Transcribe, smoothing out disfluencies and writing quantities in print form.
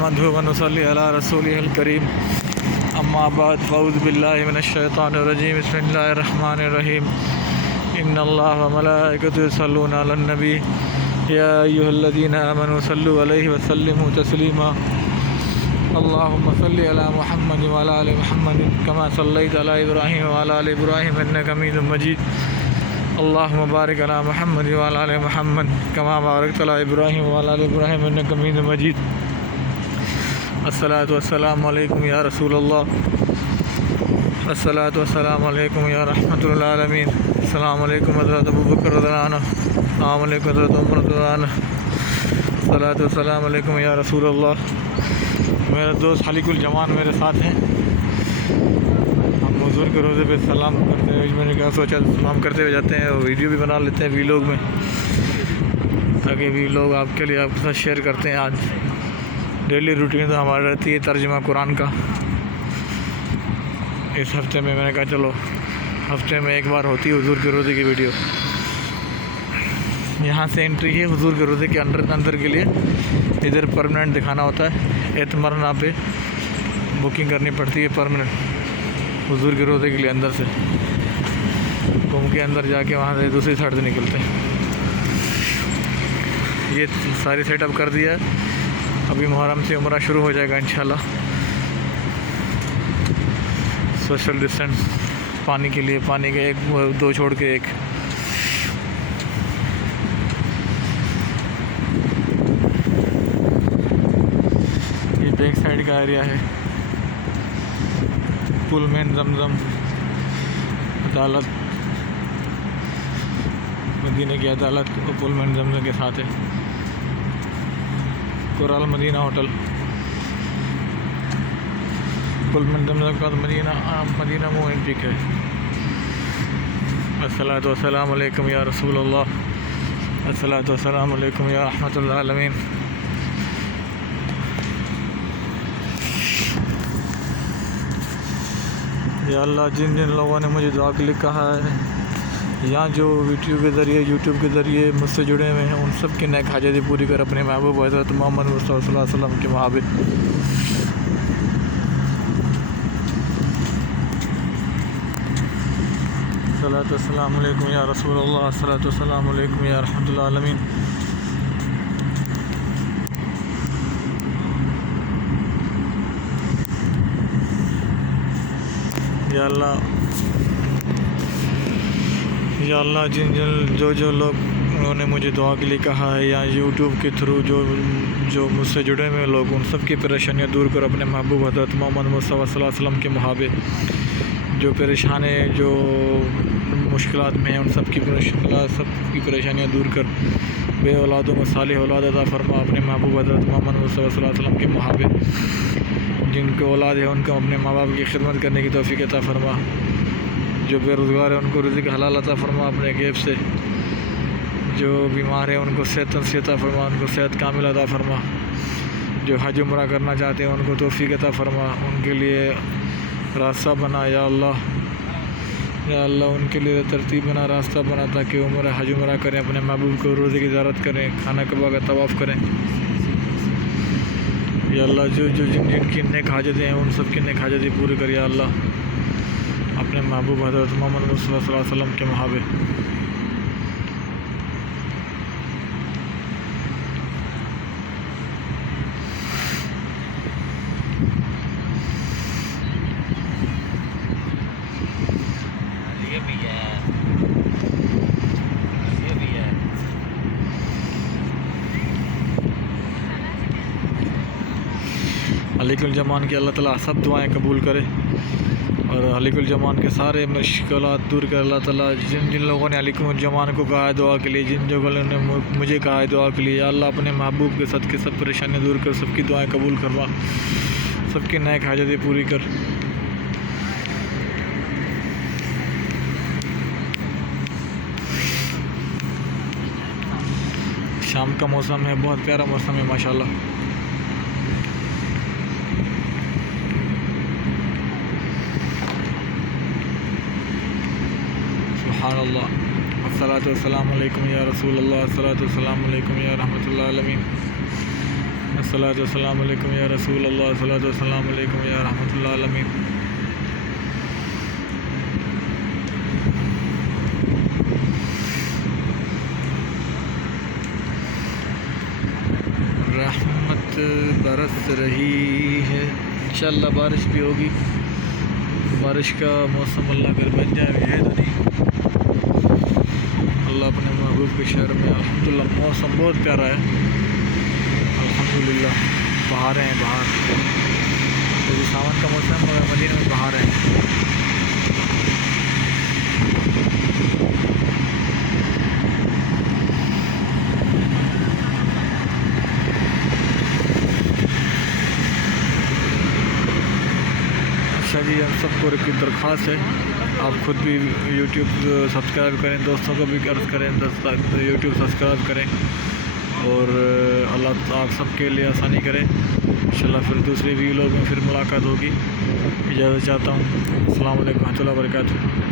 نحمده ونصلي على رسوله الكريم اما بعد فاعوذ بالله من الشيطان الرجيم بسم الله الرحمن الرحيم ان الله وملائكته يصلون على النبي يا ايها الذين امنوا صلوا عليه وسلموا تسليما اللهم صل على محمد وعلى ال محمد كما صليت على ابراهيم وعلى ال ابراهيم انك حميد مجيد اللهم بارك على محمد وعلى ال محمد كما باركت على ابراهيم وعلى ال ابراهيم انك حميد مجيد الصلاۃ والسلام علیکم یا رسول اللہ الصلاۃ والسلام علیکم یا رحمۃ العالمین السلام علیکم حضرت ابو بکر رضی اللہ عنہ السلام علیکم حضرت عمر رضی اللہ عنہ الصلاۃ والسلام علیکم یا رسول اللہ. میرے دوست حلیق الجمان میرے ساتھ ہیں. ہم حضور کے روزے پہ سلام کرتے ہیں. میں نے کہا سوچا سلام کرتے ہوئے جاتے ہیں اور ویڈیو بھی بنا لیتے ہیں ویلوگ میں تاکہ ویلوگ آپ کے لیے آپ کے ساتھ شیئر کرتے ہیں. آج ڈیلی روٹین تو ہماری رہتی ہے ترجمہ قرآن کا. اس ہفتے میں نے کہا چلو ہفتے میں ایک بار ہوتی ہے حضور کے روزے کی ویڈیو. یہاں سے انٹری ہے حضور کے روزے کے اندر کے لیے. ادھر پرماننٹ دکھانا ہوتا ہے. اعتمرنا پہ بکنگ کرنی پڑتی ہے پرماننٹ حضور کے روزے کے لیے. اندر سے گھوم کے اندر جا کے وہاں سے دوسری سائڈ سے نکلتے ہیں. یہ ساری سیٹ اپ کر دیا ہے. ابھی محرم سے عمرہ شروع ہو جائے گا انشاءاللہ. سوشل ڈسٹینس پانی کے لیے پانی کے ایک دو چھوڑ کے ایک. یہ بیک سائڈ کا ایریا ہے. پل مین زمزم عدالت مدینہ کی عدالت پل مین زمزم کے ساتھ ہے. کورال مدینہ ہوٹل پل مین زمزم کا مدینہ موومنٹ پک ہے. الصلاۃ والسلام علیکم یا رسول اللہ الصلاۃ والسلام علیکم یا رحمۃ العالمین. یا اللہ جن جن لوگوں نے مجھے دعا کے لیے کہا ہے یہاں جو یوٹیوب کے ذریعے مجھ سے جڑے ہوئے ہیں ان سب کی نیک حاجتیں پوری کر اپنے محبوب حضرت محمد مصطفیٰ صلی اللہ علیہ وسلم کے محابط. الصلاۃ والسلام علیکم یا رسول اللہ الصلاۃ والسلام علیکم یا رحمۃ العالمین. یا اللہ جن جو لوگ انہوں نے مجھے دعا کے لیے کہا ہے یا یوٹیوب کے تھرو جو مجھ سے جڑے ہوئے لوگ ان سب کی پریشانیاں دور کر اپنے محبوب حضرت محمد مصطفیٰ صلی اللہ علیہ وسلم کے محابے. جو پریشان ہیں جو مشکلات میں ہیں ان سب کی پریشانیاں دور کر بے اولادوں میں صالح اولاد عطا فرما اپنے محبوب حضرت محمد مصطفیٰ صلی اللہ علیہ وسلم کے محابے. جن کو اولاد ہے ان کو اپنے ماں باپ کی خدمت کرنے کی توفیق عطا فرما. جو بے روزگار ہے ان کو رزق حلال عطا فرما اپنے غیب سے. جو بیمار ہے ان کو صحت تندرستی عطا فرما ان کو صحت کامل عطا فرما. جو حج عمرہ کرنا چاہتے ہیں ان کو توفیق عطا فرما ان کے لیے راستہ بنا. یا اللہ ان کے لیے ترتیب بنا راستہ بنا تاکہ حج عمرہ کریں اپنے محبوب کو روزے کی زیارت کریں خانہ کعبہ کا طواف کریں. یا اللہ جن کی نیک حاجتیں ہیں ان سب کی نیک حاجتیں پوری کر. یا اللہ اپنے محبوب حضرت محمد مصطفیٰ صلی اللہ علیہ وسلم کے محابے. حلیق الجمان کی اللہ تعالیٰ سب دعائیں قبول کرے اور حلیق الجمان کے سارے مشکلات دور کر. اللہ تعالیٰ جن لوگوں نے حلیق الجمان کو کہا ہے دعا کے لیے جن لوگوں نے مجھے کہا ہے دعا کے لیے یا اللہ اپنے محبوب کے صدقے سب پریشانیاں دور کر سب کی دعائیں قبول کروا سب کی نیک حاجتیں پوری کر. شام کا موسم ہے بہت پیارا موسم ہے ماشاءاللہ. سبحان اللہ. الصلاۃ والسلام علیکم یا رسول اللہ الصلاۃ والسلام علیکم یا رحمۃ اللہ العالمین. الصلاۃ والسلام علیکم یا رسول اللہ، الصلاۃ والسلام علیکم یا رحمۃ اللہ العالمین۔ رحمت برس رہی ہے، انشاءاللہ بارش بھی ہوگی، بارش کا موسم اللہ کر بن جائے، ہے تو نہیں۔ اللہ اپنے محبوب کے شہر میں الحمدللہ موسم بہت پیارا ہے، الحمدللہ بہاریں ہیں، بہار تو ساون کا موسم مگر مدینہ میں بہار ہے۔ اچھا جی، ہم سب کو ایک درخواست ہے، آپ خود بھی یوٹیوب سبسکرائب کریں، دوستوں کو بھی عرض کریں یوٹیوب سبسکرائب کریں، اور اللہ آپ سب کے لیے آسانی کرے۔ انشاءاللہ پھر دوسرے ویڈیو میں پھر ملاقات ہوگی۔ اجازت چاہتا ہوں، السلام علیکم ورحمۃ اللہ وبرکاتہ۔